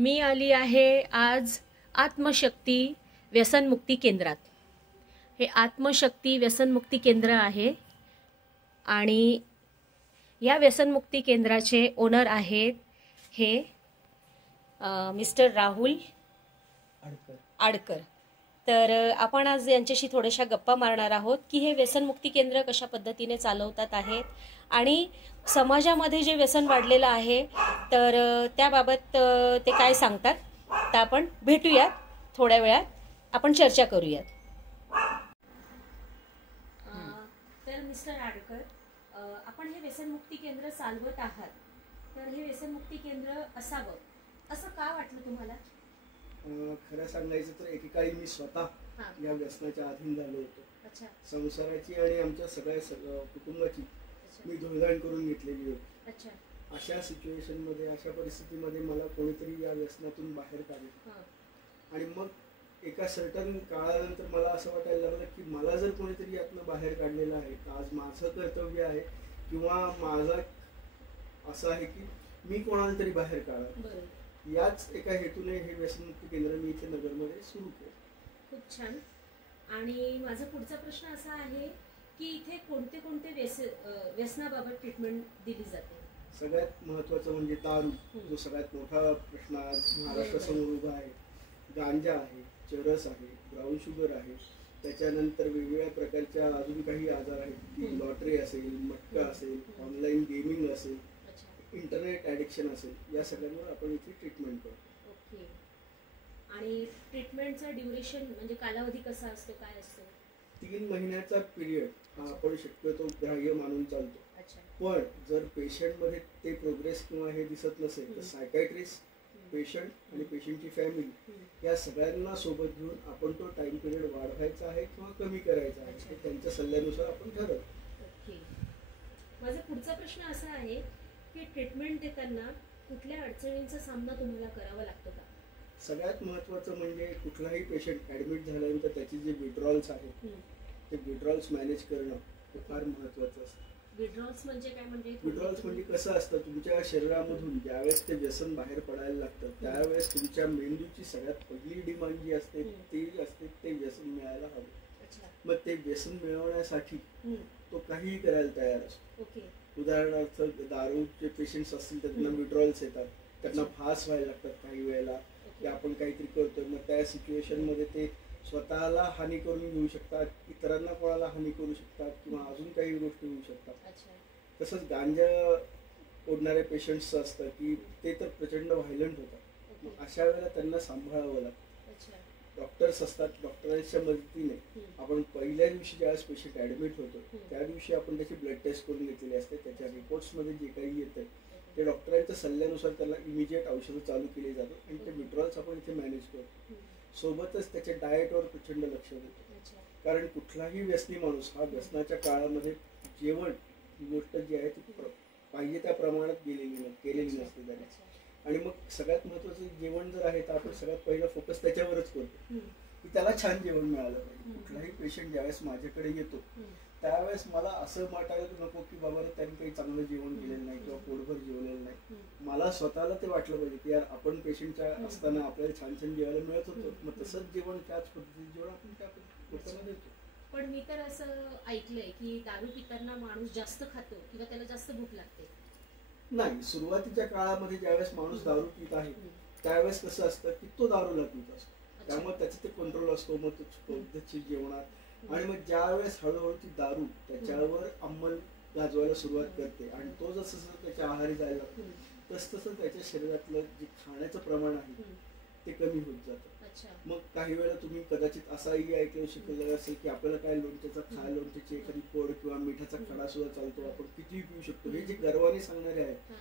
मी आली आहे आज आत्मशक्ती व्यसनमुक्ती केंद्रात। हे आत्मशक्ती व्यसनमुक्ती केंद्र आहे आणि या व्यसनमुक्ती केंद्राचे ओनर आहेत हे मिस्टर राहुल आडकर। तर आपण आज यांच्याशी थोड्याशा गप्पा मारणार आहोत की हे व्यसनमुक्ती केंद्र कशा पद्धतीने चालवतात आहेत आणि समाजामध्ये जे व्यसन वाढलेलं आहे तर त्याबाबत ते काय सांगतात तर आपण भेटूयात थोड्या वेळात, आपण चर्चा करूयात। तर मिस्टर आडकर, आपण हे व्यसनमुक्ती केंद्र चालवत आहात, तर हे व्यसनमुक्ती केंद्र असावं असं का वाटलं तुम्हाला? खरं सांगायचं तर एकेकाळी मी स्वतः या व्यसनाच्या अधीन झालो होतो। संसाराची आणि आमच्या सगळ्या कुटुंबाची मी धुळदाण करून घेतलेली होती। अशा सिच्युएशन मध्ये, अशा परिस्थितीमध्ये मला कोणीतरी या व्यसनातून बाहेर काढलं आणि मग एका सर्टन काळानंतर मला असं वाटायला लागलं की मला जर कोणीतरी यातनं बाहेर काढलेलं आहे तर आज माझं कर्तव्य आहे किंवा माझा असं आहे की मी कोणाला तरी बाहेर काढावं। याच एका हेतूने हे व्यसनमुक्ती केंद्र मी इथे नगरमध्ये सुरू केलं। खूप छान। आणि माझा पुढचा प्रश्न असा आहे की इथे कोणते कोणते व्यसनाबाबत ट्रीटमेंट दिली जाते? सगळ्यात महत्त्वाचं म्हणजे दारू, जो सगळ्यात मोठा प्रश्न आज महाराष्ट्रासमोर उभा आहे। गांजा आहे, चरस आहे, ब्राऊन शुगर आहे, त्याच्यानंतर वेगवेगळ्या प्रकारच्या अजून काही आजार आहेत की लॉटरी असेल, मटका असेल, ऑनलाईन गेमिंग असेल, इंटरनेट ॲडिक्शन असेल, या सगळ्यांवर आपण इथे ट्रीटमेंट करतो। ओके। आणि ट्रीटमेंटचा ड्युरेशन म्हणजे कालावधी कसा असतो, काय असतो? 3 महिन्याचा पिरियड हा आपण शक्यतो ग्राह्य मानून चालतो। पण जर पेशंटमध्ये ते प्रोग्रेस किंवा हे दिसत नसेल तर सायकायट्रिस्ट, पेशंट आणि पेशंटची फॅमिली या सगळ्यांना सोबत घेऊन आपण तो टाइम पिरियड वाढवायचा आहे किंवा कमी करायचा आहे हे त्यांच्या सल्ल्यानुसार आपण ठरवतो। ओके। माझा पुढचा प्रश्न असा आहे की ट्रीटमेंट देताना कुठल्या अडचणींचा सामना तुम्हाला करावा लागतो का? सगळ्यात महत्त्वाचं म्हणजे कुठलाही पेशंट ॲडमिट झाल्यानंतर त्याचे जे विड्रॉल्स आहेत ते विड्रॉल्स मॅनेज करणं हे फार महत्त्वाचं असतं। विड्रॉल्स म्हणजे काय? म्हणजे विड्रॉल्स म्हणजे कसं असतं, तुमच्या शरीरामधून ज्यावेळेस ते व्यसन बाहेर पडायला लागतं त्यावेळेस तुमच्या मेंदूची सगळ्यात पहिली डिमांड जी असते ती असते ते व्यसन मिळायला हवं। मग ते व्यसन मिळवण्यासाठी तो काहीही करायला तयार असतो। उदाहरणार्थ दारूचे पेशंट्स असतील तर त्यांना विड्रॉल्स येतात, त्यांना फास व्हायला लागतात काही वेळेला की आपण काहीतरी करतोय, मग त्या सिच्युएशन मध्ये ते स्वतःला हानी करून घेऊ शकतात, इतरांना कोणाला हानी करू शकतात किंवा अजून काही गोष्टी होऊ शकतात। तसंच गांजा ओढणारे पेशंट्स असतात की ते तर प्रचंड व्हायलंट होतात, मग अशा वेळेला त्यांना सांभाळावं लागतं। डॉक्टर्स असतात, डॉक्टरांच्या मदतीने आपण पहिल्या दिवशी ज्यावेळेस पेशंट ॲडमिट होतो त्या दिवशी आपण त्याची ब्लड टेस्ट करून घेतलेली असते। त्याच्या रिपोर्ट्समध्ये जे काही येतं ते डॉक्टरांच्या सल्ल्यानुसार त्याला इमिजिएट औषधं चालू केली जातात आणि ते विड्रॉल्स आपण इथे मॅनेज करतो। सोबतच त्याच्या डाएटवर प्रचंड लक्ष देतो, कारण कुठलाही व्यसनी माणूस हा व्यसनाच्या काळामध्ये जेवण ही गोष्ट जी आहे ती पाहिजे त्या प्रमाणात केलेली नसते त्याने। आणि मग सगळ्यात महत्त्वाचं जेवण जर आहे तर आपण सगळ्यात पहिला फोकस त्याच्यावरच करतो की त्याला छान जेवण मिळालं पाहिजे। कुठलाही पेशंट ज्यावेळेस माझ्याकडे येतो त्यावेळेस मला असं वाटायला नको की बाबा त्यांनी काही चांगलं जेवण केलेलं नाही किंवा पोटभर जेवलेलं नाही। मला स्वतःला ते वाटलं पाहिजे की यार आपण पेशंटच्या असताना आपल्याला छान छान जेवायला मिळत होतं, मग तसंच जेवण त्याच पद्धतीचं जेवण आपण त्या लोकांना देतो। पण मी तर असं ऐकलंय की दारू पिताना माणूस जास्त खातो किंवा त्याला जास्त भूक लागते। नाही, सुरुवातीच्या काळामध्ये ज्यावेळेस माणूस दारू पित आहे त्यावेळेस कसं असतं की तो दारूला पित असतो, त्यामुळे त्याचं ते कंट्रोल असतो, मग तो पद्धतशीर जेवणात। आणि मग ज्यावेळेस हळूहळू ती दारू त्याच्यावर अंमल गाजवायला सुरुवात करते आणि तो जसं जसं त्याच्या आहारी जायला तसं त्याच्या शरीरातलं जे खाण्याचं प्रमाण आहे ते कमी होत जातं। मग काही वेळा तुम्ही कदाचित असाही ऐकलं शिकलेलं असेल की आपल्याला काय लोणच्याची एखादी फोड किंवा मिठाचा खडा सुद्धा चालतो, आपण कितीही पिऊ शकतो। हे जे गर्वाने सांगणारे आहेत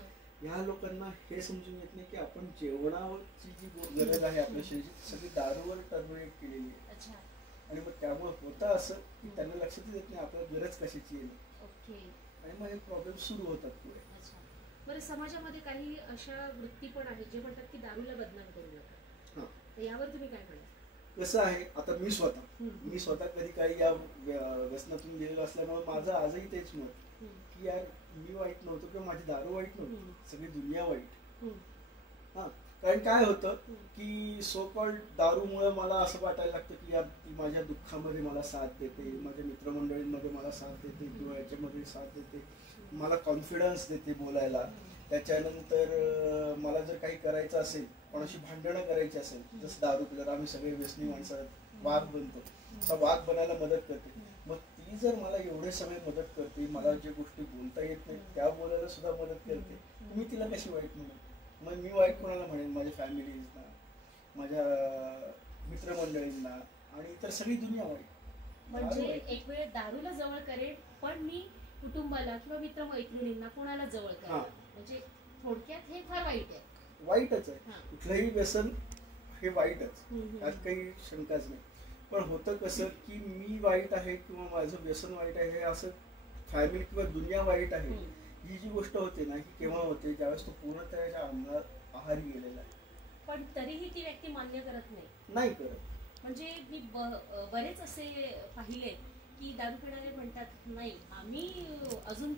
ह्या लोकांना हे समजून येत नाही की आपण जेवणाची जी गरज आहे आपल्या शरीराची सगळी दारूवर टर्मिनेट केलेली आहे। आणि मग त्यामुळे होतं असं की त्यांना लक्षात येत नाही आपल्याला गरज कशाची आहे आणि मग हे प्रॉब्लेम सुरू होतात पुढे। बरं, समाजामध्ये काही अशा वृत्ती पण आहेत जे म्हणतात की दारूला बदनाम करू नका, तर यावर तुम्ही काय म्हणता? कसं आहे, आता मी स्वतः कधी काही या व्यसनातून गेलेलो असल्यामुळे माझं आजही तेच मत की यार मी वाईट नव्हतो किंवा माझी दारू वाईट नव्हती, सगळी दुनिया वाईट। कारण काय होतं की सो कॉल्ड दारूमुळे मला असं वाटायला लागतं की यार ती माझ्या दुःखामध्ये मला साथ देते, माझ्या मित्रमंडळींमध्ये मला साथ देते किंवा याच्यामध्ये साथ देते, मला कॉन्फिडन्स देते बोलायला. त्याच्यानंतर मला जर काही करायचं असेल, कोणाशी भांडणं करायची असेल, जसं दारू पिल्यावर आम्ही सगळे व्यसनी माणसं वाघ बनतो, असा वाघ बनायला मदत करते. मग ती जर मला एवढे सगळे मदत करते, मला ज्या गोष्टी बोलता येत नाही त्या बोलायला सुद्धा मदत करते, मी तिला कशी वाईट म्हणेन? मग मी वाईट कोणाला म्हणेन? माझ्या फॅमिलीजना, माझ्या मित्रमंडळींना आणि इतर सगळी दुनिया वाईट. म्हणजे एक वेळ दारूला जवळ करेन, पण मी कुटुंबाला किंवा मित्रमैत्रिणींना कोणाला जवळ करेन. म्हणजे थोडक्यात हे फार वाईट आहे. वाईटच आहे. कुठलंही व्यसन हे वाईटच, त्यात काही शंकाच नाही. पण होतं कसं की मी वाईट आहे किंवा माझं व्यसन वाईट आहे हे असं फॅमिली किंवा दुनिया वाईट आहे ही जी गोष्ट होते ना, ही केव्हा होते? ज्यावेळेस तो पूर्ण त्याच्या आहारी गेलेला आहे. पण तरीही ती व्यक्ती मान्य करत नाही करत. म्हणजे मी बरेच असे पाहिले की दारू पिणारे म्हणतात नाही आम्ही अजून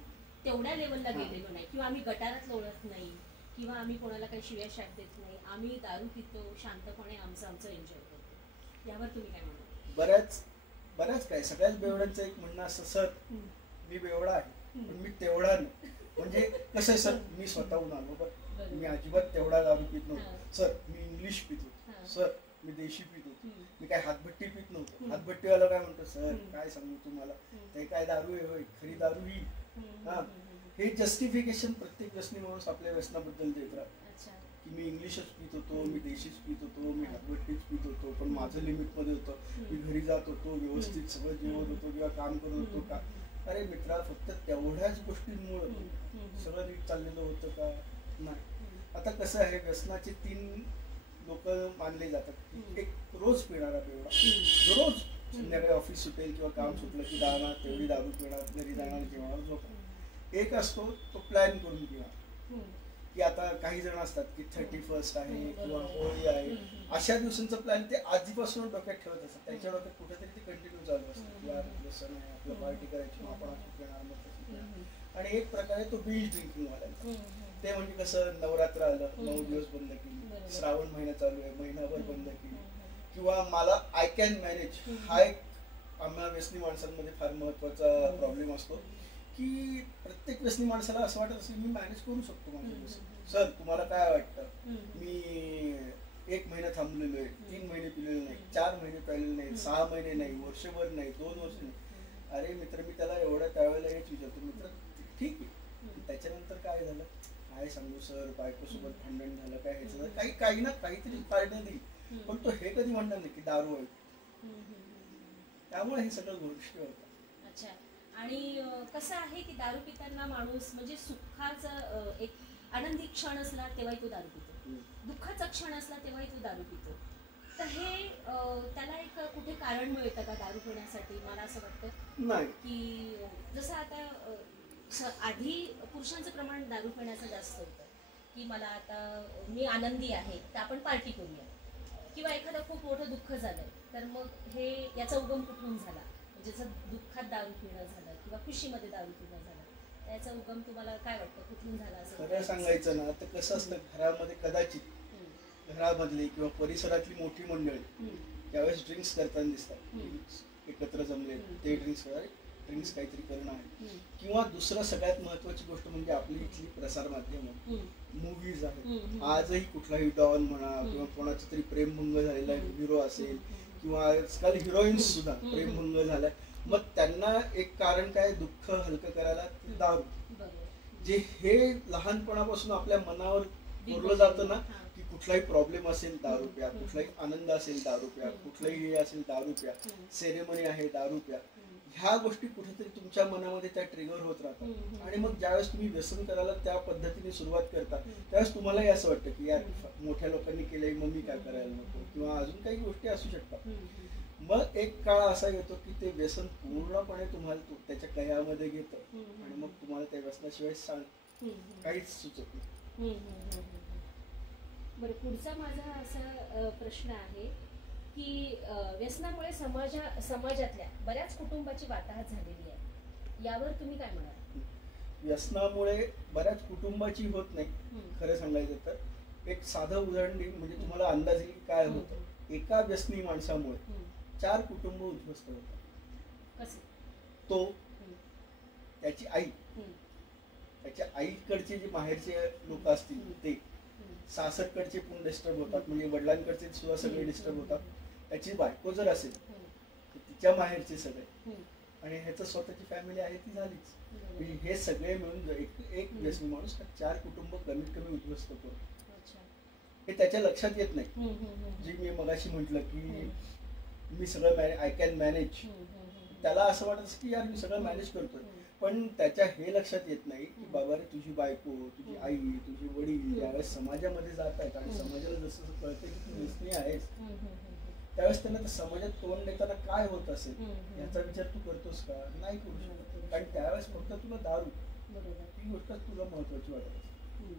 तेवढ्या लेवलला गेलेलो नाही, किंवा आम्ही गटारात लोळत नाही, किंवा आम्ही कोणाला काही शिव्या शाप देत नाही, आम्ही दारू पितो शांतपणे आमचं एन्जॉय करतो. यावर तुम्ही काय म्हणता? बऱ्याच काय सगळ्याच बेवड्यांचं एक म्हणणं असं, सर मी बेवडा आहे पण मी तेवढा नाही. म्हणजे कसं सर, मी स्वतःहून आलो पण मी अजिबात तेवढा दारू पित नव्हतो. सर मी इंग्लिश पित होतो, सर मी देशी पित होतो, मी काय हातभट्टी पित नव्हतो. हातभट्टीवाला काय म्हणतो, सर काय सांगू तुम्हाला, ते काय दारू आहे होय, खरी दारू ही. हे जस्टिफिकेशन प्रत्येक व्यसनी माणूस आपल्या व्यसनाबद्दल देत राहतो की मी इंग्लिशच पित होतो, मी देशीच पित होतो, मी हातभट्टीच पित होतो, पण माझं लिमिटमध्ये होतं, मी घरी जात होतो, व्यवस्थित सगळं जेवत होतो किंवा काम करत होतो का? अरे मित्रा, फक्त तेवढ्याच गोष्टींमुळे सगळं नीट चाललेलं होतं का? नाही. आता कसं आहे, व्यसनाचे 3 लोक मानले जातात. एक रोज पिणारा बेवडा, जो रोज संध्याकाळी ऑफिस सुटेल किंवा काम सुटलं की जाणार तेवढी दारू पिणार, घरी जाणार, जेवणार, झोपणार. एक असतो तो प्लॅन करून पिणार, की आता काही जण असतात की 31st आहे किंवा होळी आहे, अशा दिवसांचा प्लॅन ते आधीपासून डोक्यात ठेवत असतात. त्यांच्या डोक्यात कुठेतरी ते कंटिन्यू चालू असतात, यार व्यसन आहे, आपलं पार्टी करायची, मग आपण असं पिणार, मग तसं पिणार. आणि एक प्रकारे तो बीज ड्रिंकिंग वाला, ते म्हणजे कसं, नवरात्र आलं 9 दिवस बंद केली, श्रावण महिना चालू आहे महिनाभर बंद केली, किंवा मला आय कॅन मॅनेज. हा एक आम्हाला व्यसनी माणसांमध्ये फार महत्वाचा प्रॉब्लेम असतो की प्रत्येक व्यसनी माणसाला असं वाटत असेल मी मॅनेज करू शकतो माझं व्यसन. सर तुम्हाला काय वाटतं, मी 1 महिना थांबलेलो आहे, 3 महिने पिलेलो नाही, 4 महिने प्यालेलो नाही, 6 महिने नाही, वर्षभर नाही, 2 वर्ष नाही. अरे मित्र, मी त्याला एवढ्या त्यावेळेला हेच विचारतो, मित्र ठीक आहे, त्याच्यानंतर काय झालं, काय सांगू सर, बायकोसोबत भांडण झालं काय, ह्याचं काही ना काहीतरी कारण देईल, पण तो हे कधी म्हणणार नाही की दारू आहे. त्यामुळे हे सगळं गोष्टी होतात. अच्छा. आणि कसं आहे की दारू पिताना माणूस म्हणजे सुखाचा एक आनंदी क्षण असला तेव्हाही तो दारू पितो, दुःखाचा क्षण असला तेव्हाही तो दारू पितो. तर हे त्याला एक कुठे कारण मिळतं का दारू पिण्यासाठी? मला असं वाटतं नाही की जसं आता आधी पुरुषांचं प्रमाण दारू पिण्याचं जास्त होतं की मला आता मी आनंदी आहे तर आपण पार्टी करूया, किंवा एखादं खूप मोठं दुःख झालंय तर मग हे याचा उगम कुठून झाला, जसं दुःखात दारू पिणं झालं किंवा खुशीमध्ये दारू पिणं झालं, त्याचा उगम तुम्हाला काय वाटतं कुठून झाला? असं खरं सांगायचं ना तर कसं असतं, घरामध्ये कदाचित घरामधली किंवा परिसरातली मोठी मंडळी ज्यावेळेस ड्रिंक्स करताना दिसतात, एकत्र जमले ते ड्रिंक्स काहीतरी करणं आहे, किंवा दुसरं सगळ्यात महत्वाची गोष्ट म्हणजे आपली इथली प्रसार माध्यम, मूवीज आहेत. आजही कुठलाही डॉन म्हणा किंवा कोणाचा तरी प्रेमभंग झालेला हिरो असेल किंवा आजकाल हिरोईन्स सुद्धा प्रेमभंग झालाय, मग त्यांना एक कारण काय, दुःख हलकं करायला दारू. जे हे लहानपणापासून आपल्या मनावर कोरलं जातं ना की कुठलाही प्रॉब्लेम असेल दारू प्या, कुठलाही आनंद असेल दारू प्या, कुठलाही हे असेल दारू प्या, सेरेमनी आहे दारू प्या, ह्या गोष्टी कुठेतरी तुमच्या मनामध्ये त्या ट्रिगर होत राहतात. आणि मग ज्यावेळेस तुम्ही व्यसन करायला त्या पद्धतीने सुरुवात करता त्यावेळेस तुम्हालाही असं वाटतं की यार मोठ्या लोकांनी केलंय मग मी काय करायला नको, किंवा अजून काही गोष्टी असू शकतात. मग एक काळ असा येतो की ते व्यसन पूर्णपणे तुम्हाला त्याच्या कयामध्ये घेतं आणि मग तुम्हाला त्या व्यसनाशिवाय काहीच सुचत नाही. बरं, पुढचा माझा असा प्रश्न आहे की व्यसनामुळे समाजातल्या बऱ्याच कुटुंबाची वाताहत झालेली आहे, यावर तुम्ही काय म्हणाल? व्यसनामुळे बऱ्याच कुटुंबाची होत नाही खरं सांगायचं तर, एक साधं उदाहरण देईन, म्हणजे तुम्हाला अंदाज येईल की काय होतं. एका व्यसनी माणसामुळे 4 कुटुंब उद्ध्वस्त होतात. तो, त्याची आई, त्याच्या आईकडचे जे बाहेरचे लोक असतील ते, सासरकडचे पण डिस्टर्ब होतात, म्हणजे वडिलांकडचे सुद्धा सगळे डिस्टर्ब होतात. त्याची बायको जर असेल तर तिच्या माहेरचे सगळे, आणि ह्याचं स्वतःची फॅमिली आहे ती झालीच. म्हणजे हे सगळे मिळून एक व्यसनी माणूस 4 कुटुंब कमीत कमी उद्ध्वस्त करतो. हे त्याच्या लक्षात येत नाही. जे मी मगाशी म्हटलं की मी सगळं आय कॅन मॅनेज, त्याला असं वाटत की यार मी सगळं मॅनेज करतोय, पण त्याच्या हे लक्षात येत नाही की बाबा रे, तुझी बायको, तुझी आई, तुझे वडील ज्यावेळेस समाजामध्ये जात आहेत आणि समाजाला जसं कळतं की तू व्यसनी आहेस, त्यावेळेस त्यांना समाजात तोंड देताना काय होत असेल याचा विचार तू करतोस का? नाही करू शकत. कारण त्यावेळेस फक्त तुला दारू, ही गोष्ट तुला महत्वाची वाटत असते.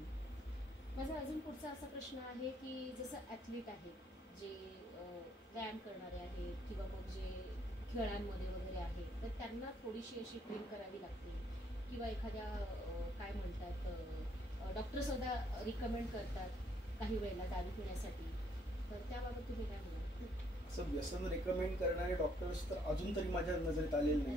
माझा अजून पुढचा असा प्रश्न आहे की जसं ॲथलीट आहे, जे व्यायाम करणारे आहेत किंवा मग जे खेळांमध्ये वगैरे आहे, तर त्यांना थोडीशी अशी ट्रेन करावी लागते, किंवा एखाद्या काय म्हणतात डॉक्टर सुद्धा रिकमेंड करतात काही वेळेला दारू पिण्यासाठी, तर त्याबाबत तुम्ही काय म्हणाल? असं व्यसन रिकमेंड करणारे डॉक्टर्स तर अजून तरी माझ्या नजरेत आलेले नाही.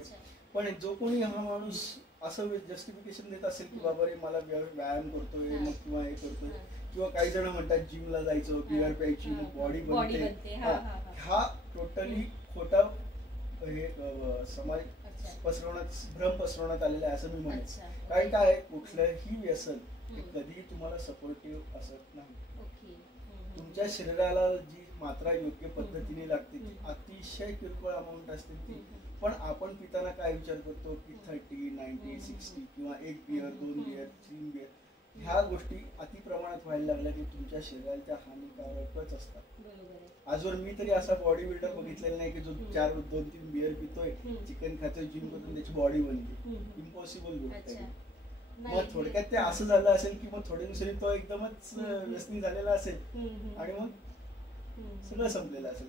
पण जो कोणी हा माणूस असं जस्टिफिकेशन देत असेल की बाबा रे मला व्यायाम करतोय मग किंवा हे करतोय, किंवा काही जण म्हणतात जिमला जायचं, बिअर प्यायची, मग बॉडी बनते, हा टोटली खोटा हे समाज पसरवण्यात, भ्रम पसरवण्यात आलेला आहे असं मी म्हणेन. कारण काय, कुठलंही व्यसन हे कधीही तुम्हाला सपोर्टिव्ह असत नाही. तुमच्या शरीराला जी मात्रा योग्य पद्धतीने लागते ती अतिशय किरकोळ अमाऊंट असते ती, पण आपण पिताना काय विचार करतो की 30, 90, 60 किंवा 1 बिअर, 2 बिअर, 3 बिअर, ह्या गोष्टी अति प्रमाणात व्हायला लागल्या की तुमच्या शरीराला त्या हानिकारकच असतात. आजवर मी तरी असा बॉडी बिल्डर बघितलेला नाही की जो 2-3 बिअर पितोय, चिकन खातोय, जिम करून त्याची बॉडी बनते. इम्पॉसिबल गोष्ट आहे. मग थोडक्यात ते असं झालं असेल की मग थोडे दिवसांनी तो एकदमच व्यसनी झालेला असेल आणि मग सगळं संपलेलं असेल.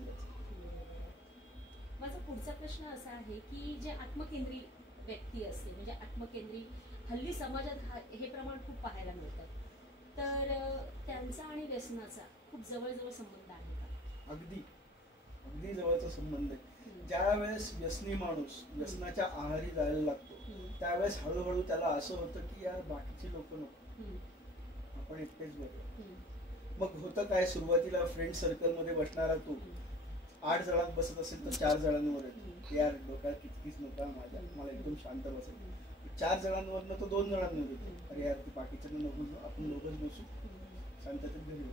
माझा पुढचा प्रश्न असा आहे की जे आत्मकेंद्री व्यक्ती असते, म्हणजे आत्मकेंद्री हल्ली समाजात हे प्रमाण खूप पाहायला मिळतं, तर त्यांचा आणि व्यसनाचा खूप जवळजवळ संबंध आहे का? अगदी अगदी जवळचा संबंध आहे. ज्या वेळेस व्यसनी माणूस व्यसनाच्या आहारी जायला लागतो त्यावेळेस हळूहळू त्याला असं होतं की यार बाकीचे लोक नको, आपण एकटेच बघतो. मग होतं काय, सुरुवातीला फ्रेंड सर्कल मध्ये बसणारा तू 8 जणांत बसत असेल तर 4 जणांवर येतो, यार डोक्यात कितकीच नका माझ्या, मला एकदम शांत बसेल. 4 जणांवरनं तो 2 जणांवर येतो, अरे यार ती बाकीच्यांना नको, आपण दोघंच बसू, शांततेत घरी.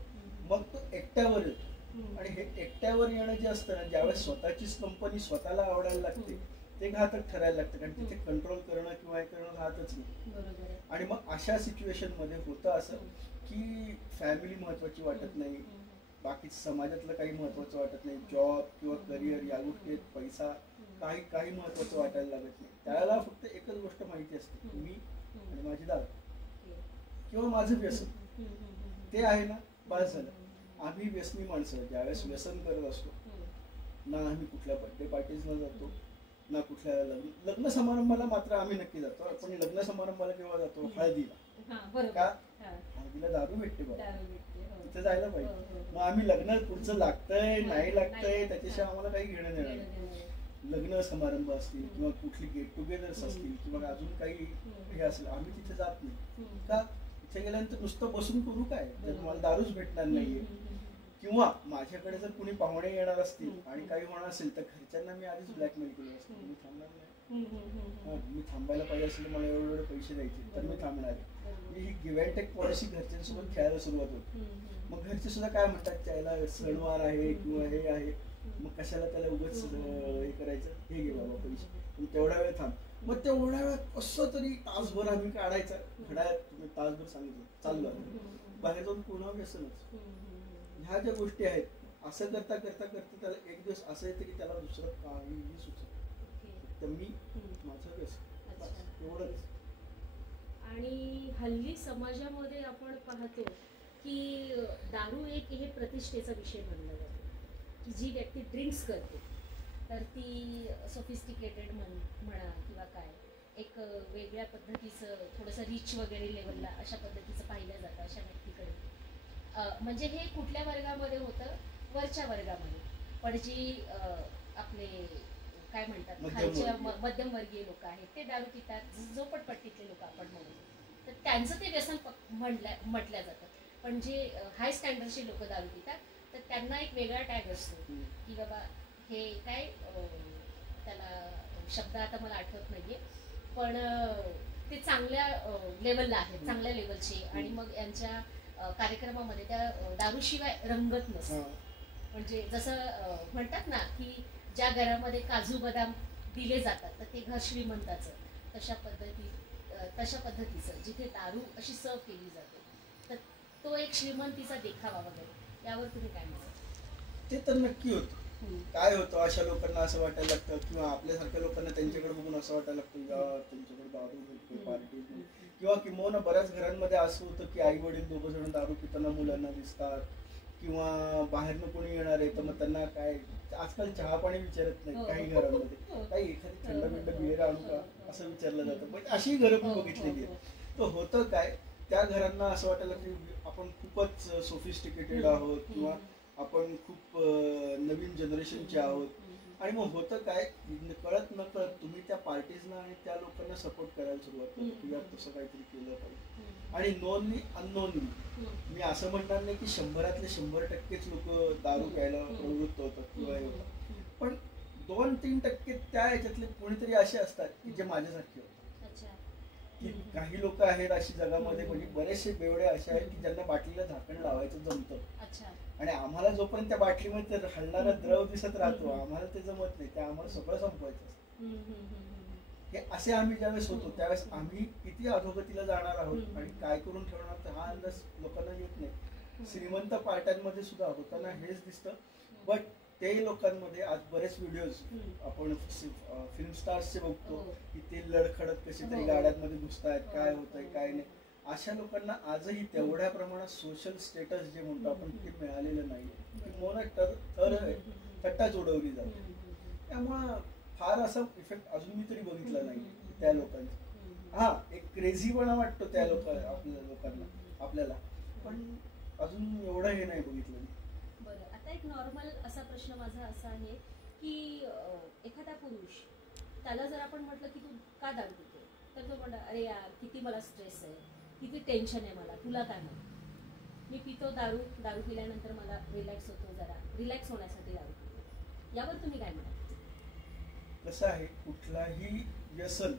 मग तो एकट्यावर येतो, आणि हे एकट्यावर येणं जे असतं ना, ज्यावेळेस स्वतःचीच कंपनी स्वतःला आवडायला लागते ते घातक ठरायला लागतं, कारण तिथे कंट्रोल करणं किंवा हे करणं राहतच नाही. आणि मग अशा सिच्युएशन मध्ये होतं असं की फॅमिली महत्वाची वाटत नाही, बाकी समाजातलं काही महत्वाचं वाटत नाही, जॉब किंवा करिअर या गोष्टी, पैसा, काही महत्वाचं वाटायला लागत नाही. त्याला फक्त एकच गोष्ट माहिती असते, मी आणि माझी दारू किंवा माझं व्यसन ते आहे ना, बस झालं. आम्ही व्यसनी माणसं ज्यावेळेस व्यसन करत असतो ना, आम्ही कुठल्या बर्थडे पार्टीजला जातो ना कुठल्या लग्न समारंभाला मात्र आम्ही नक्की जातो. आपण लग्न समारंभाला केव्हा जातो? हळदीला. का? हळदीला दारू भेटते बाबा, तिथे जायला पाहिजे. मग आम्ही लग्न पुढचं लागतंय नाही लागतंय त्याच्याशिवाय आम्हाला काही घेणं देणं नाही. लग्न समारंभ असतील किंवा कुठली गेट टुगेदर्स असतील किंवा अजून काही हे असेल, आम्ही तिथे जात नाही. का? तिथे गेल्यानंतर नुसतं बसून करू काय, जर मला दारूच भेटणार नाहीये. किंवा माझ्याकडे जर कुणी पाहुणे येणार असतील आणि काही होणार असेल तर घरच्यांना मी आधीच ब्लॅकमेल केलं असतं, मी थांबणार नाही. मी थांबायला पाहिजे असेल मला एवढे पैसे द्यायचे तर मी थांबणार. ही गिव्ह अँड टेक पॉलिसी घरच्यांसोबत खेळायला सुरुवात होती. मग घरचे सुद्धा काय म्हणतात, त्याला सणवार आहे किंवा हे आहे, मग कशाला त्याला उगाच हे करायचं, हे घे बाबा पैसे, तेवढा वेळ थांब. मग तेवढा वेळ कसं तरी तासभर आम्ही काढायचा. घड्याळात तुम्ही तासभर सांगितलं, चाललो बाहेर जाऊन पुन्हा व्यसनच. ह्या ज्या गोष्टी आहेत, असं करता करता करता त्याला एक दिवस असं येतं की त्याला दुसरं काहीही सुचत, तर मी माझं व्यसन एवढंच. आणि हल्ली समाजामध्ये आपण पाहतो की दारू एक हे प्रतिष्ठेचा विषय मानला जातो, की जी व्यक्ती ड्रिंक्स करते तर ती सोफिस्टिकेटेड म्हणा किंवा काय, एक वेगळ्या पद्धतीचं थोडंसं रिच वगैरे लेवलला अशा पद्धतीचं पाहिलं जातं अशा व्यक्तीकडे. म्हणजे हे कुठल्या वर्गामध्ये होतं? वरच्या वर्गामध्ये. पण जी आपले काय म्हणतात खालच्या मध्यमवर्गीय लोक आहेत ते दारू पितात, झोपडपट्टीतले लोक आपण म्हणू, तर त्यांचं ते व्यसन म्हटलं जातं. पण जे हाय स्टँडर्डचे लोक दारू पितात तर त्यांना एक वेगळा टॅग असतो की बाबा हे काय त्याला शब्द आता मला आठवत नाहीये, पण ते चांगल्या लेवलला आहेत, चांगल्या लेवलचे, आणि मग यांच्या कार्यक्रमामध्ये त्या दारूशिवाय रंगत नसतं. म्हणजे जसं म्हणतात ना की ज्या घरामध्ये काजू बदाम दिले जातात तर ते घर श्रीमंताचं, तशा पद्धतीचं जिथे दारू अशी सर्व केली जाते तर तो एक श्रीमंतीचा देखावा वगैरे, यावर तुम्ही काय म्हणता? ते तर नक्की होतं. काय होतं, अशा लोकांना असं वाटायला लागतं किंवा आपल्यासारख्या लोकांना त्यांच्याकडे बघून असं वाटायला लागतं त्यांच्याकडे दारू भेटते, पार्टी, किंवा किंवा बऱ्याच घरांमध्ये असं होतं की आई वडील दोघं जण दारू पिताना मुलांना दिसतात, किंवा बाहेरनं कोणी येणार आहे तर मग त्यांना काय आजकाल चहा पाणी विचारत नाही काही घरांमध्ये, काही एखादी थंड मिंड बियर आणू का असं विचारलं जातं. म्हणजे अशी घरं मी बघितलेली आहेत. तर होतं काय, त्या घरांना असं वाटायला की आपण खूपच सोफिस्टिकेटेड आहोत किंवा आपण खूप नवीन जनरेशनचे आहोत, आणि मग होतं काय, कळत न कळत तुम्ही त्या पार्टीजना आणि त्या लोकांना सपोर्ट करायला सुरुवात करतो की यार तसं काहीतरी केलं पाहिजे. आणि नोनली अननोनली, मी असं म्हणणार नाही की 100%ले 100%च लोक दारू प्यायला प्रवृत्त होतात किंवा हे होतात, पण 2-3% त्या याच्यातले कोणीतरी असे असतात की जे माझ्यासारखे होतात. की काही लोक आहेत अशी जगामध्ये, म्हणजे बरेचसे बेवडे असे आहेत की ज्यांना बाटलीला झाकण लावायचं जमतं, आणि आम्हाला जोपर्यंत त्या बाटलीमध्ये हलणारा द्रव दिसत राहतो आम्हाला ते जमत नाही, ते आम्हाला सगळं संपवायचं असतं. हे असे आम्ही ज्यावेळेस होतो त्यावेळेस आम्ही किती अधोगतीला जाणार आहोत आणि काय करून ठेवणार हा अंदाज लोकांना येत नाही. श्रीमंत पार्ट्यांमध्ये सुद्धा होताना हेच दिसतं, बट ते लोकांमध्ये आज बरेच व्हिडिओज आपण फिल्म स्टार्सचे बघतो की ते लडखडत कशी तरी गाड्यांमध्ये घुसतायत, काय होतंय काय नाही. अशा लोकांना आजही तेवढ्या प्रमाणात सोशल स्टेटस जे म्हणतो आपण ते मिळालेलं नाही, थट्टा जोडवली जाते. त्यामुळं फार असा इफेक्ट अजून मी तरी बघितला नाही त्या लोकांचा. हा, एक क्रेझीपणा वाटतो त्या लोकांना आपल्याला, पण अजून एवढं हे नाही बघितलं मी. बरं, आता एक नॉर्मल असा प्रश्न माझा असा आहे की एखादा पुरुष, त्याला जर आपण म्हटलं की तू का दारू पितो, तर तो म्हणतो अरे यार किती मला स्ट्रेस आहे, किती टेन्शन आहे मला, तुला काय माहिती, मी पितो दारू पिल्यानंतर मला रिलॅक्स होतो, जरा रिलॅक्स होण्यासाठी दारू पितो. यावर तुम्ही काय म्हणाल? कसं आहे, कुठलाही व्यसन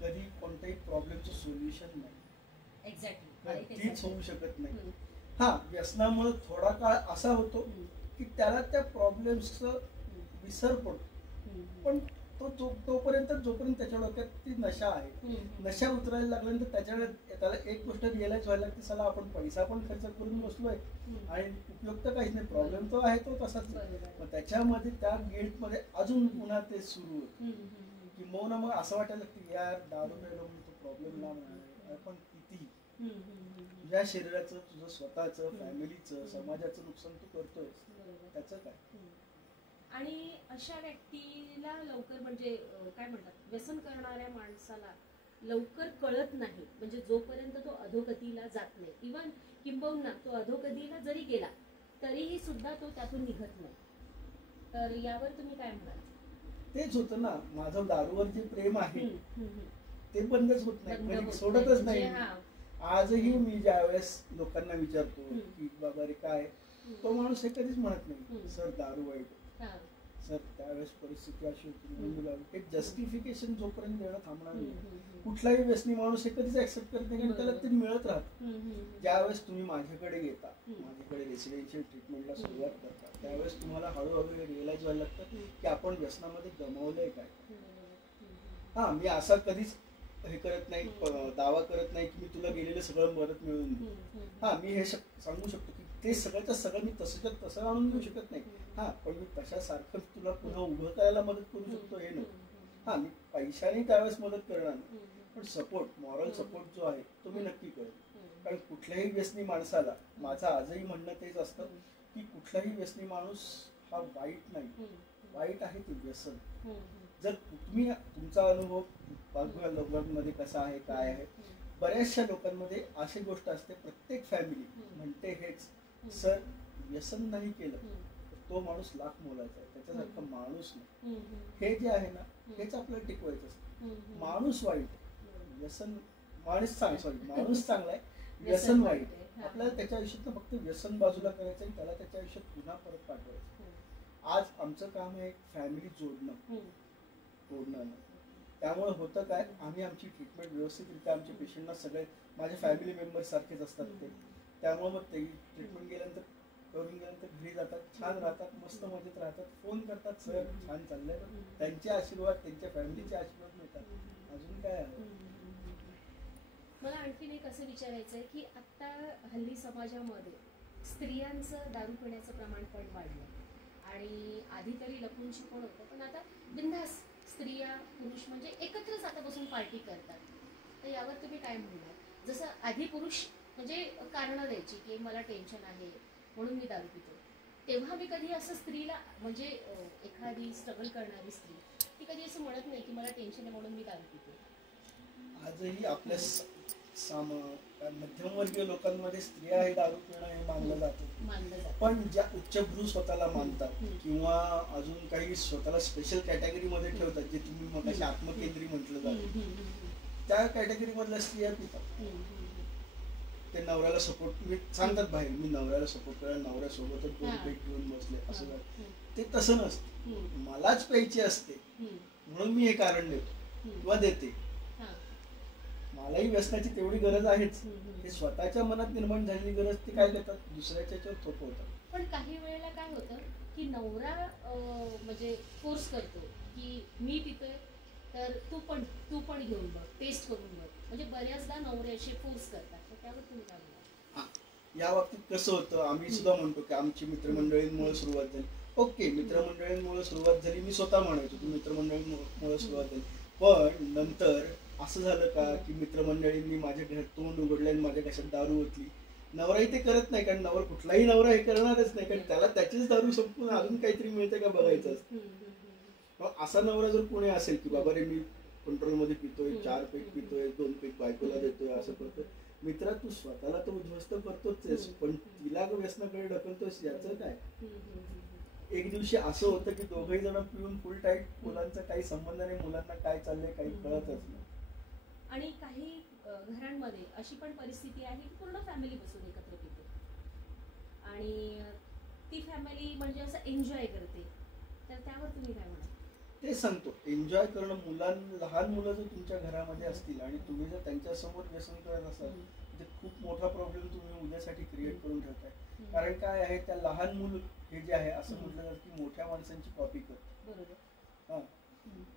कधी कोणत्याही प्रॉब्लेमचं सोल्युशन नाही, एक्झॅक्टली तीच होऊ शकत नाही. हा, व्यसनामुळे थोडा काळ असा होतो की त्याला त्या प्रॉब्लेम्सचं विसर पडतो, पण तोपर्यंत जोपर्यंत त्याच्या डोक्यात ती नशा आहे, नशा उतरायला लागल्यानंतर त्याला एक गोष्ट रिअलाइज व्हायला लागते, चला आपण पैसा पण खर्च करून बसलोय आणि उपयोग तर काहीच नाही, प्रॉब्लेम तो आहे तो तसाच. मग त्याच्यामध्ये त्या गिल्टमध्ये अजून पुन्हा ते सुरू होतं की मग असं वाटायला की यार दारू प्यायलो तो प्रॉब्लेम ना म्हणा, पण किती तुझ्या शरीराचं, तुझं स्वतःचं, फॅमिलीचं, समाजाचं नुकसान तू करतोय, त्याचं काय. आणि अशा व्यक्तीला लवकर, म्हणजे काय म्हणतात, व्यसन करणाऱ्या माणसाला लवकर कळत नाही, म्हणजे जोपर्यंत तो अधोगतीला जात नाही, इव्हन किंबहुना तो अधोगतीला जरी गेला तरीही सुद्धा तो त्यातून निघत नाही. तर यावर तुम्ही काय म्हणाल? तेच होतं ना, माझं दारूवर जे प्रेम आहे ते बंदच होत नाही, सोडतच नाही. आजही मी ज्यावेळेस लोकांना विचारतो की बाबा रे काय, तो माणूस हे कधीच म्हणत नाही सर दारू वाईट, सर त्यावेळेस परिस्थिती अशी होती, एक जस्टिफिकेशन जोपर्यंत देणं थांबणार नाही. कुठलाही व्यसनी माणूस हे कधीच ऍक्सेप्ट करत नाही, कारण त्याला ते मिळत राहत. ज्यावेळेस तुम्ही माझ्याकडे येता, माझ्याकडे रेसिडेन्शियल ट्रीटमेंटला सुरुवात करता, त्यावेळेस तुम्हाला हळूहळू रिअलाइज व्हायला लागतं की आपण व्यसनामध्ये गमावलंय काय. हा, मी असा कधीच हे करत नाही, दावा करत नाही की मी तुला गेलेलं सगळं परत मिळवून देऊ. हा, मी हे सांगू शकतो की ते सगळ्याचं सगळं मी तसं आणून देऊ शकत नाही. हा, पण मी तशासारखं तुला पुन्हा उभं करायला मदत करू शकतो हे नाही. हा, मी पैशाने त्यावेळेस मदत करणार नाही, पण सपोर्ट, मॉरल सपोर्ट जो आहे तो मी नक्की करेन. कारण कुठल्याही व्यसनी माणसाला, माझं आजही म्हणणं तेच असतं की कुठलाही व्यसनी माणूस हा वाईट नाही, वाईट आहे ते व्यसन. जर तुम्ही तुमचा अनुभव मध्ये कसा आहे काय आहे बऱ्याचशा लोकांमध्ये अशी गोष्ट असते, प्रत्येक फॅमिली म्हणते हेच, सर व्यसन नाही केलं तर तो माणूस लाख मोलाचा आहे, त्याच्यासारखा माणूस नाही. हे जे आहे ना हेच आपल्याला टिकवायचं असतं. माणूस वाईट आहे, व्यसन माणूस माणूस चांगला आहे, व्यसन वाईट आहे. आपल्याला त्याच्या आयुष्यात फक्त व्यसन बाजूला करायचं आणि त्याला त्याच्या आयुष्यात पुन्हा परत पाठवायचं. आज आमचं काम आहे फॅमिली जोडणं, तोडणं. त्यामुळे होतं काय, आम्ही आमची ट्रीटमेंट व्यवस्थितरित्या आमच्या पेशंटना, सगळे माझे फॅमिली मेंबर्स सारखेच असतात ते, त्यामुळे मग ते ट्रीटमेंट गेल्यानंतर करून गेल्यानंतर घरी जातात, छान राहतात, मस्त मजेत राहतात, फोन करतात, सर छान चाललंय. त्यांचे आशीर्वाद, त्यांच्या फॅमिलीचे आशीर्वाद मिळतात. अजून काय आहे. मला आणखीन एक असं विचारायचं आहे की आता हल्ली समाजामध्ये स्त्रियांचं दारू पिण्याचं प्रमाण पण वाढलं आणि आधी तरी लपून छपून होतं, पण आता बिनधास्त स्त्रिया पुरुष म्हणजे एकत्रच आता बसून पार्टी करतात. तर यावर तुम्ही काय म्हणणार? जसं आधी पुरुष म्हणजे कारणं द्यायची की मला टेन्शन आहे म्हणून मी दारू पितो, तेव्हा मी कधी असं स्त्रीला म्हणजे एखादी स्ट्रगल करणारी स्त्री ती कधी असं म्हणत नाही की मला टेन्शन आहे म्हणून मी दारू पितो. आजही आपल्या मध्यमवर्गीय लोकांमध्ये स्त्रिया हे दारू पिणं हे मानलं जातं, पण ज्या उच्चभ्रू स्वतःला मानतात किंवा अजून काही स्वतःला स्पेशल कॅटेगरी मध्ये ठेवतात, जे तुम्ही मगाशी आत्मकेंद्री म्हटलं जातं, त्या कॅटेगरी मधल्या स्त्रिया पितात. ते नवऱ्याला सपोर्ट सांगतात बाहेर, मी नवऱ्याला सपोर्ट करा, नवऱ्यासोबतच दोन पेट घेऊन बसले, असं ते तसं नसतं. मलाच प्यायची असते म्हणून मी हे कारण देतो किंवा देते. मलाही व्यसनाची तेवढी गरज आहेच. हे स्वतःच्या मनात निर्माण झालेली गरज ती काय देतात, दुसऱ्याच्या थोपवतात. पण काही वेळेला काय होतं की नवरा म्हणजे फोर्स करतो की मी पितोय तर तू पण घेऊन बघ, टेस्ट करून बघ, म्हणजे बऱ्याचदा नवऱ्याशी फोर्स करतात. तर त्यावर तुम्ही काय म्हणता? या बाबतीत कसं होतं, आम्ही सुद्धा म्हणतो की आमची मित्रमंडळींमुळे सुरुवात झाली. ओके, मित्रमंडळींमुळे सुरुवात झाली, मी स्वतः म्हणायचो की मित्रमंडळींमुळे सुरुवात झाली. पण नंतर असं झालं का की मित्रमंडळींनी माझ्या घरात तोंड उघडलं आणि माझ्या कशात दारू ओतली. नवराही ते करत नाही, कारण कुठलाही नवरा हे करणारच नाही, कारण त्याला त्याचीच दारू संपून अजून काहीतरी मिळतं का बघायचं असतं. मग असा नवरा जर कोणी असेल की बाबा रे मी कंट्रोल मध्ये पितोय, 4 पेक पितोय, 2 पेक बायकोला देतोय, असं करतोय, मित्रा तू स्वतःला तर उद्ध्वस्त करतोच, पण तिला व्यसनाकडे ढकलतोस, याचं काय. एक दिवशी असं होतं की दोघही जण पिऊन फुल टाईट, मुलांचा काही संबंध नाही, मुलांना काय चाललंय काही कळतच नाही. आणि काही घरांमध्ये अशी पण परिस्थिती आहे की पूर्ण फॅमिली बसून एकत्र पिते आणि ती फॅमिली म्हणजे असं एन्जॉय करते. तर त्यावर तुम्ही काय म्हणाल? ते सांगतो, एन्जॉय करणं, लहान मुलं जर तुमच्या घरामध्ये असतील आणि तुम्ही जर त्यांच्यासमोर व्यसन करत असाल तर खूप मोठा प्रॉब्लेम तुम्ही उद्यासाठी क्रिएट करून ठेवताय. कारण काय आहे, त्या लहान मुलं हे जे आहे असं म्हटलं जातं की मोठ्या माणसांची कॉपी करतो. बरोबर.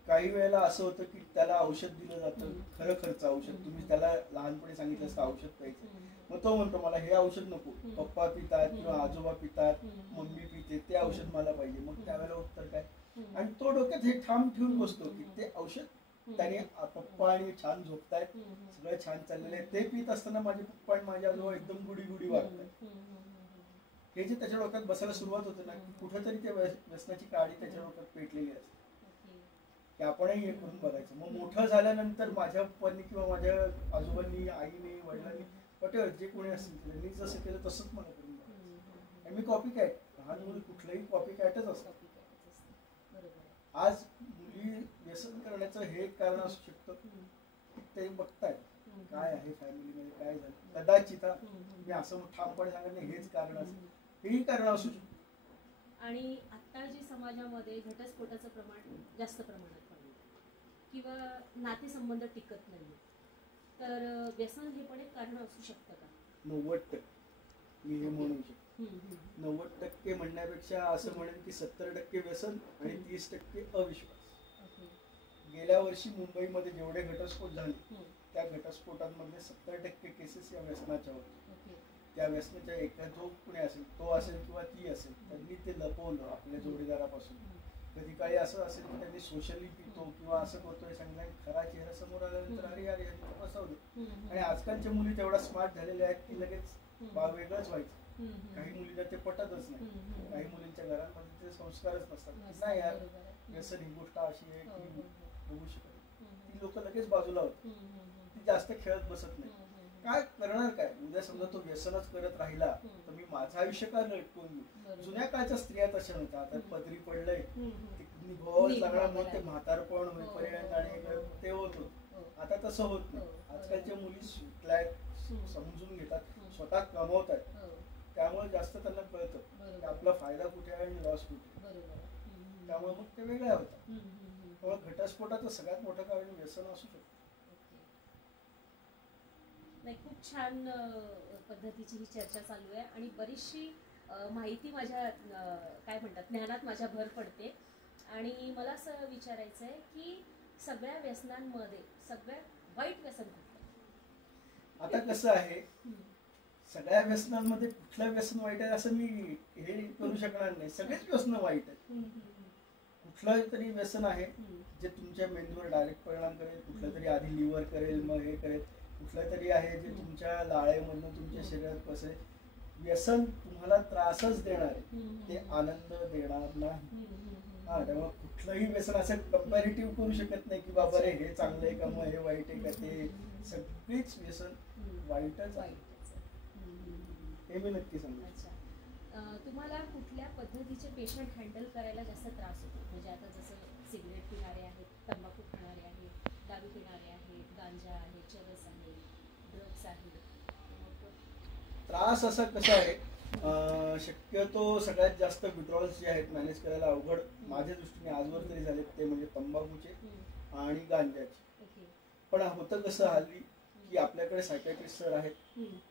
काही वेळेला असं होतं की त्याला औषध दिलं जातं, खरं औषध, तुम्ही त्याला लहानपणी सांगितलं असतं औषध प्यायचं, मग तो म्हणतो मला हे औषध नको, पप्पा पितात किंवा आजोबा पितात, मम्मी पिते, ते औषध मला पाहिजे. मग त्यावेळेला उत्तर काय, आणि तो डोक्यात हे ठाम ठेवून बसतो की ते औषध त्याने पप्पा आणि छान झोपतायत, सगळं छान चाललेलं आहे, ते पित असताना माझे पप्पा आणि माझ्या आजोबा एकदम गुडी वागतात. हे जे त्याच्या डोक्यात बसायला सुरुवात होते ना, कुठेतरी त्या व्यसनाची काळी त्याच्या डोक्यात पेटलेली असते की आपणही हे करून बघायचं. मग मोठं झाल्यानंतर माझ्या पप्पांनी किंवा माझ्या आजोबांनी, आईने, वडिलांनी, वॉटेव्हर जे कोणी असेल त्यांनी जसं केलं तसंच मला करून बघायचं. मी कॉपी कॅट, लहान मुली कुठलंही कॉपी कॅटच असतात. आज मुली व्यसन करण्याचं हे एक कारण असू शकतं की ते बघतायत काय आहे फॅमिलीमध्ये काय झालं, कदाचित मी असं ठामपणे सांगत नाही हेच कारण असेल, हेही कारण असू शकतं. आणि आता जे समाजामध्ये घटस्फोटाचं प्रमाण जास्त प्रमाणात वाढलं किंवा नातेसंबंध टिकत नाही, तर व्यसन हे पण एक कारण असू शकतं का? 90% मी हे म्हणू शकतो. 90% म्हणण्यापेक्षा असं म्हणेन की 70% व्यसन आणि 30% अविश्वास. गेल्या वर्षी मुंबईमध्ये जेवढे घटस्फोट झाले त्या घटस्फोटांमध्ये 70% केसेस या व्यसनाच्या होत्या. त्या व्यसनाच्या एका जो कुणी असेल, तो असेल किंवा ती असेल, त्यांनी ते लपवलं आपल्या जोडीदारापासून. कधी काही असं असेल की त्यांनी सोशली पितो किंवा असं करतोय सांगितलं, खरा चेहरा समोर आल्यानंतर अरे फसवलं. आणि आजकालच्या मुली तेवढ्या स्मार्ट झालेल्या आहेत की लगेच वेगळंच व्हायचं. काही मुलींना ते पटतच नाही, काही मुलींच्या घरांमध्ये ते संस्कारच नसतात. नाही यार, व्यसन ही गोष्ट अशी आहे की बघू शकत, ती लोक लगेच बाजूला होती. ती जास्त खेळत बसत नाही. काय करणार काय, उद्या समजा तो व्यसनच करत राहिला तर मी माझं आयुष्य का लटकून घेऊ. जुन्या काळच्या स्त्रिया तशा नव्हत्या. आता पदरी पडलंय ते निभावावंच लागणार, मग ते म्हातारपण होईपर्यंत आणि ते होत होत. आता तसं होत नाही. आजकालच्या मुली शिकल्यात, समजून घेतात, स्वतः कमवत आहेत, त्यामुळे जास्त त्यांना कळतं की आपला फायदा कुठे आहे आणि लॉस कुठे. त्यामुळे मग ते वेगळ्या होतात. त्यामुळे घटस्फोटाचं सगळ्यात मोठं कारण व्यसन असू शकतं. नाही, खूप छान पद्धतीची ही चर्चा चालू आहे आणि बरीचशी माहिती माझ्या काय म्हणतात ज्ञानात माझ्या भर पडते. आणि मला असं विचारायचं आहे की सगळ्या व्यसनांमध्ये सगळ्यात वाईट व्यसन कुठलं? आता कसं आहे, सगळ्या व्यसनांमध्ये कुठलं व्यसन वाईट आहे असं मी हे करू शकणार नाही. सगळेच व्यसन वाईट आहेत. कुठलं तरी व्यसन आहे जे तुमच्या मेंदूवर डायरेक्ट परिणाम करेल, कुठलं तरी आधी लिव्हर करेल मग हे करेल, कुठलं तरी आहे जे तुमच्या लाळेमधून तुमच्या शरीरात बसेल. व्यसन तुम्हाला त्रासच देणार आहे, ते आनंद देणार नाही. त्यामुळे कुठलंही व्यसन असं कंपॅरेटिव्ह करू शकत नाही की बाबा रे हे चांगलं आहे का मग हे वाईट आहे का. ते सगळीच व्यसन वाईटच आहे, हे मी नक्की सांगू. तुम्हाला कुठल्या पद्धतीचे पेशंट हँडल करायला जास्त त्रास होतो? म्हणजे आता जसं सिगरेट पिणारे आहेत, तंबाखू खाणारे आहेत, दारू पिणारे आहेत, गांजा आहे, चरस आहे, ड्रग्स आहे. त्रास असा कसा आहे, शक्यतो सगळ्यात जास्त विड्रॉल्स जे आहेत मॅनेज करायला अवघड माझ्या दृष्टीने आजवर तरी झाले ते म्हणजे तंबाखूचे आणि गांजाचे. पण होतं कसं हल्ली की आपल्याकडे सायकॅट्रिस्ट सर आहेत,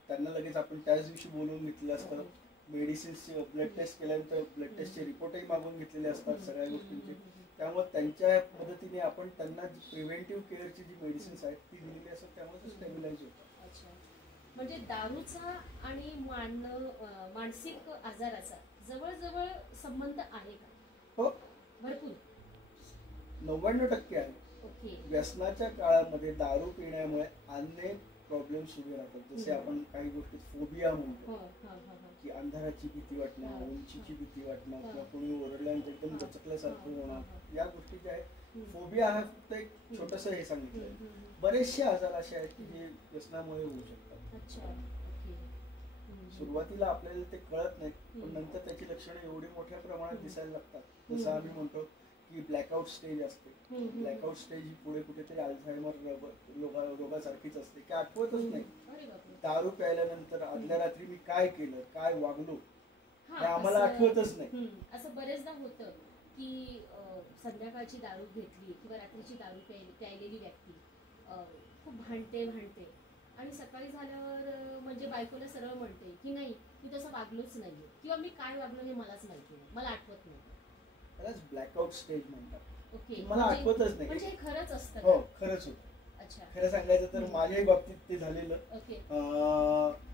त्यांना लगेच आपण त्याच दिवशी बोलवून घेतलेलं असतं. मेडिसिन्सचे ब्लड टेस्ट केल्यानंतर ब्लड टेस्टचे रिपोर्टही मागून घेतलेले असतात सगळ्या गोष्टींचे. त्यामुळे त्यांच्या मदतीने आपण त्यांना प्रिव्हेंटिव्ह केअरची जी मेडिसिन्स आहेत ती दिलेली असतात, त्यामुळे ते स्टॅबिलाइज होतं. म्हणजे दारूचा आणि मानसिक आजाराचा जवळजवळ संबंध आहे का? हो, भरपूर, 99% आहे. व्यसनाच्या काळामध्ये दारू पिण्यामुळे अनेक प्रॉब्लेम्स उभे राहतात. जसे आपण काही गोष्टी फोबिया म्हणतो की अंधाराची भीती वाटणं, उंचीची भीती वाटणं, किंवा कोणी ओरडल्यानंतर एकदम दचकल्यासारखं होणं, या गोष्टी ज्या आहेत फोबिया हा फक्त एक छोटस हे सांगितलं. बरेचसे आजार असे आहेत की जे व्यसनामुळे होऊ शकतात. सुरुवातीला आपल्याला ते कळत नाही, पण नंतर त्याची लक्षणं एवढी मोठ्या प्रमाणात दिसायला लागतात. जसं आम्ही म्हणतो की ब्लॅकआउट स्टेज असते. ब्लॅकआउट स्टेज ही पुढे कुठेतरी अल्झायमर रोगासारखीच असते की आठवतच नाही. दारू प्यायल्यानंतर आदल्या रात्री मी काय केलं, काय वागलो हे आम्हाला आठवतच नाही. असं बरेचदा होतं की संध्याकाळची दारू घेतली किंवा रात्रीची दारू प्यायलेली व्यक्ती खूप भांडते आणि सकाळी झाल्यावर म्हणजे बायकोला सरळ म्हणते की नाही मी तसं वागलोच नाहीये, किंवा मी काय वागलो हे मलाच माहिती नाही, मला आठवत नाही. त्यालाच ब्लॅकआउट स्टेज म्हणतात. ओके, मला आठवतच नाही. म्हणजे हे खरंच असतं? हो, खरंच होतं. अच्छा, खरं सांगायचं तर माझ्याही बाबतीत ते झालेलं.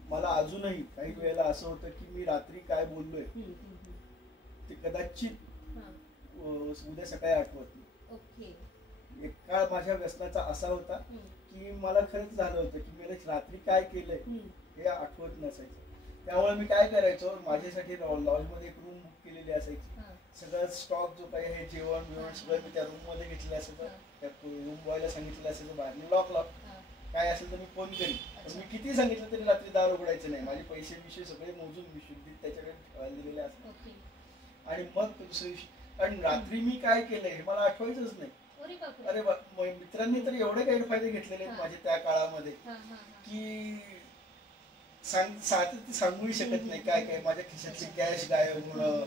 मला अजूनही काही वेळेला असं होतं की मी रात्री काय बोललोय ते कदाचित उद्या सकाळी आठवत नाही. एक काळ माझ्या व्यसनाचा असा होता की मला खरंच झालं होतं की मी रात्री काय केलंय हे आठवत नसायचं. त्यामुळे मी काय करायचो, माझ्यासाठी लॉजमध्ये एक रूम बुक केलेली असायची. सगळं स्टॉक जो काही आहे, जेवण बिवण सगळं मी त्या रूम मध्ये घेतलेलं असायचं. त्या रूम बॉयला सांगितलेलं असायचं बाहेर लॉक काय असेल तर मी फोन करीन. पण मी किती सांगितलं तरी रात्री दार उघडायचे नाही. माझे पैसे विषय सगळे मोजून विषय त्याच्याकडे ठेवायला दिलेले असतात. आणि मग दुसऱ्या दिवशी, कारण रात्री मी काय केलंय हे मला आठवायचंच नाही. अरे मित्रांनी तर एवढे गैरफायदे घेतलेले आहेत माझे त्या काळामध्ये की सांगूही शकत नाही. काय काय माझ्या खिशातली कॅश गायब होणं,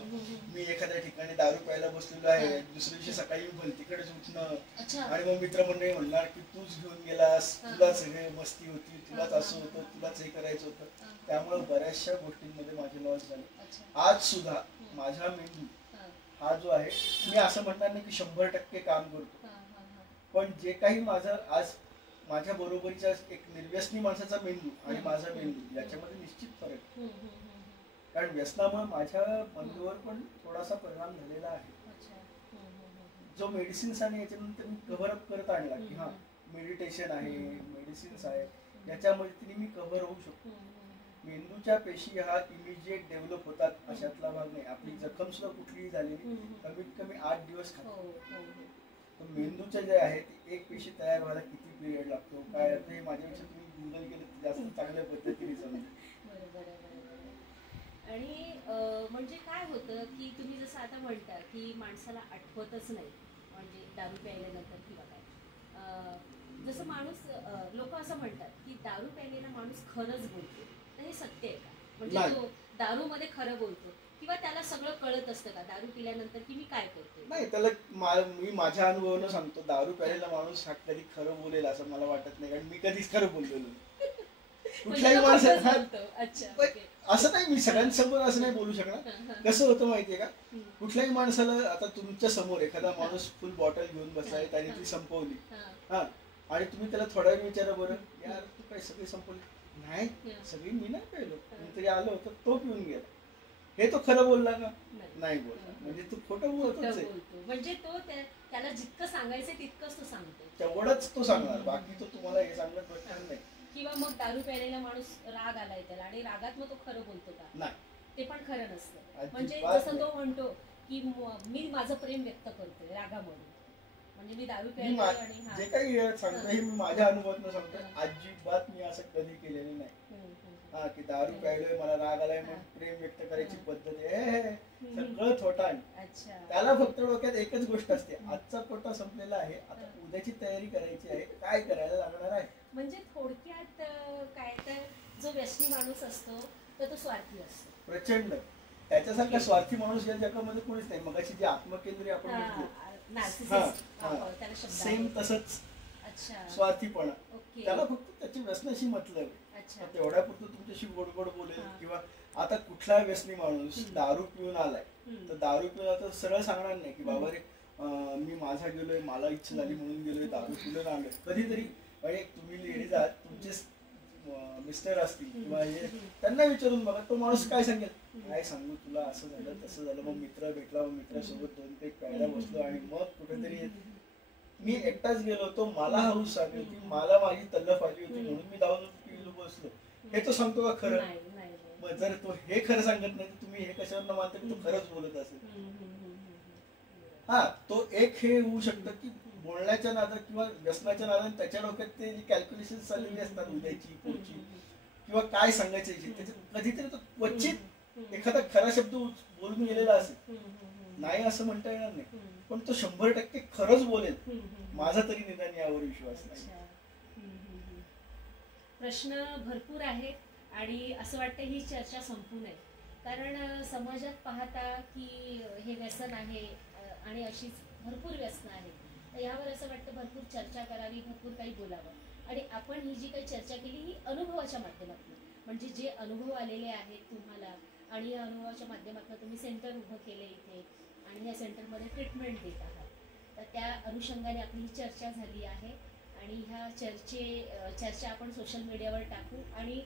मी एखाद्या ठिकाणी दारू प्यायला बसलेलो आहे, दुसऱ्या दिवशी सकाळी भलतीकडेच उठणं, आणि मग मित्रमंडळी म्हणणार की तूच घेऊन गेलास, तुलाच हे मस्ती होती, तुलाच असं होतं, तुलाच हे करायचं होतं. त्यामुळे बऱ्याचशा गोष्टींमध्ये माझे लॉस झाले. आज सुद्धा माझा मेंदू हा जो आहे, मी असं म्हणणार नाही की 100% काम करतो, पण जे काही माझं आज माझ्या बरोबरीचा एक निर्व्यसनी माणसाचा मेंदू आणि माझा मेंदू याच्यामध्ये निश्चित फरक आहे. कारण व्यसनामुळे माझ्या मेंदूवर पण थोडासा परिणाम झालेला आहे, जो मेडिसिन्स आणि याच्यानंतर मी कव्हर अप करत आणला की हा मेडिटेशन आहे, मेडिसिन्स आहे, याच्या मदतीने मी कव्हर होऊ शकतो. मेंदूच्या पेशी हा इमिजिएट डेव्हलप होतात अशातला भाग नाही. आपली जखम सुद्धा कुठलीही झालेली कमीत कमी 8 दिवस खाते. तर मेंदूचं जे आहे ते एक पेशी तयार व्हायला किती पिरियड लागतो काय आता हे माझ्यापेक्षा तुम्ही गुगल केलं तर जास्त चांगल्या पद्धतीने समजेल. बरोबर आहे, बरोबर आहे. आणि म्हणजे काय होतं की तुम्ही जसं आता म्हणता की माणसाला आठवतच नाही म्हणजे दारू प्यायल्यानंतर किंवा काय जसं माणूस लोक असं म्हणतात की दारू प्यायलेला माणूस खरंच बोलतो, तर हे सत्य आहे का? म्हणजे तो दारूमध्ये खरं बोलतो किंवा त्याला सगळं कळत असतं का दारू पिल्यानंतर की मी काय करतो? नाही, त्याला मी माझ्या अनुभवानं सांगतो, दारू प्यायलेला माणूस हा कधी खरं बोलेल असं मला वाटत नाही, कारण मी कधीच खरं बोललेलो कुठल्याही माणसाला. असं नाही, मी सगळ्यांसमोर असं नाही बोलू शकणार. कसं होतं माहितीये का, कुठल्याही माणसाला आता तुमच्या समोर एखादा माणूस फुल बॉटल घेऊन बसलाय, त्याने ती संपवली, हा, आणि तुम्ही त्याला थोडा वेळ विचारा, बरं यार तू काय सगळी संपवली? नाही, सगळी मी नाही प्यायलो, कोणतरी आलं होतं तो पिऊन गेला. हे तो खरं बोलला का? नाही बोलला, म्हणजे तू खोटं बोलतोच आहे. म्हणजे तो त्याला जितकं सांगायचं तितकंच तो सांगतो, तेवढंच तो सांगणार, बाकी तो तुम्हाला हे सांगणार प्रश्न नाही. किंवा मग दारू प्यायलेला माणूस राग आलाय त्याला आणि रागात मग तो खरं बोलतो का? नाही, ते पण खरं नसतं. म्हणजे जसं तो म्हणतो की मी माझं प्रेम व्यक्त करतोय रागामधून, म्हणजे मी दारू प्यायलो आणि जे काही सांगतो हे मी माझ्या अनुभवातून सांगतोय. अजिबात मी असं कधी केलेलं नाही. हा, की दारू प्यायलोय मला राग आलाय मग प्रेम व्यक्त करायची पद्धत आहे, सगळं थोटाण. त्याला फक्त डोक्यात एकच गोष्ट असते, आजचा कोटा संपलेला आहे, आता उद्याची तयारी करायची आहे, काय करायला लागणार आहे. म्हणजे थोडक्यात काय तर जो व्यसनी माणूस असतो तर तो स्वार्थी असतो प्रचंड. त्याच्यासारखा स्वार्थी माणूस या जगामध्ये कोणीच नाही. मग अशी जी आत्मकेंद्रीय आपण सेम तसंच स्वार्थीपणा, त्याला फक्त त्याची व्यसनाशी मतलब आहे. तेवढ्यापुरतं तुमच्याशी गोड गोड बोलेल. किंवा आता कुठला व्यसनी माणूस दारू पिऊन आलाय तर दारू पिऊन आता सरळ सांगणार नाही की बाबा रे मी माझा गेलोय, मला इच्छा झाली म्हणून गेलोय, दारू पिऊन आलोय. कधीतरी म्हणजे तुम्ही लेडीज आहात, तुमचे मिस्टर असतील किंवा हे, त्यांना विचारून बघा तो माणूस काय सांगेल. काय सांगू तुला, असं झालं तसं झालं, मग मित्र भेटला, मग मित्रासोबत 2 प्यायला बसलो आणि मग कुठेतरी मी एकटाच गेलो होतो, मला हौस आली होती, मला माझी तल्लफ आली होती म्हणून मी दारू पिलो बसलो. हे तो सांगतो का खरं? मग जर तो हे खरं सांगत नाही तर तुम्ही हे कशावर मानता की तो खरंच बोलत असेल. हा, तो एक हे होऊ शकतं की बोलण्याच्या नादात किंवा व्यसनाच्या नादात त्याच्या डोक्यात ते कॅल्क्युलेशन चाललेली असतात, उद्याची पुढची किंवा काय सांगायची, त्याच्यात कधीतरी तो क्वचित एखादा खरा शब्द बोलून गेलेला असेल, नाही असं म्हणता येणार नाही, पण तो 100% खरंच बोलेल, माझा तरी निदान यावर विश्वास नाही. प्रश्न भरपूर आहेत आणि असं वाटतं ही चर्चा संपू नये, कारण समाजात पाहता की हे व्यसन आहे आणि अशीच भरपूर व्यसनं आहेत. यावर असं वाटतं भरपूर चर्चा करावी, भरपूर काही बोलावं. आणि आपण ही जी काही चर्चा केली ही अनुभवाच्या माध्यमातून, म्हणजे जे अनुभव आलेले आहेत तुम्हाला आणि या अनुभवाच्या माध्यमातून तुम्ही सेंटर उभं केलं इथे आणि या सेंटरमध्ये ट्रीटमेंट देत आहात, तर त्या अनुषंगाने आपली ही चर्चा झाली आहे. आणि ह्या चर्चा आपण सोशल मीडियावर टाकू आणि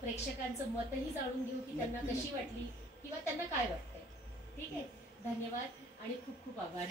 प्रेक्षकांचं मतही जाणून घेऊ की त्यांना कशी वाटली किंवा त्यांना काय वाटतंय. ठीक आहे, धन्यवाद आणि खूप खूप आभार.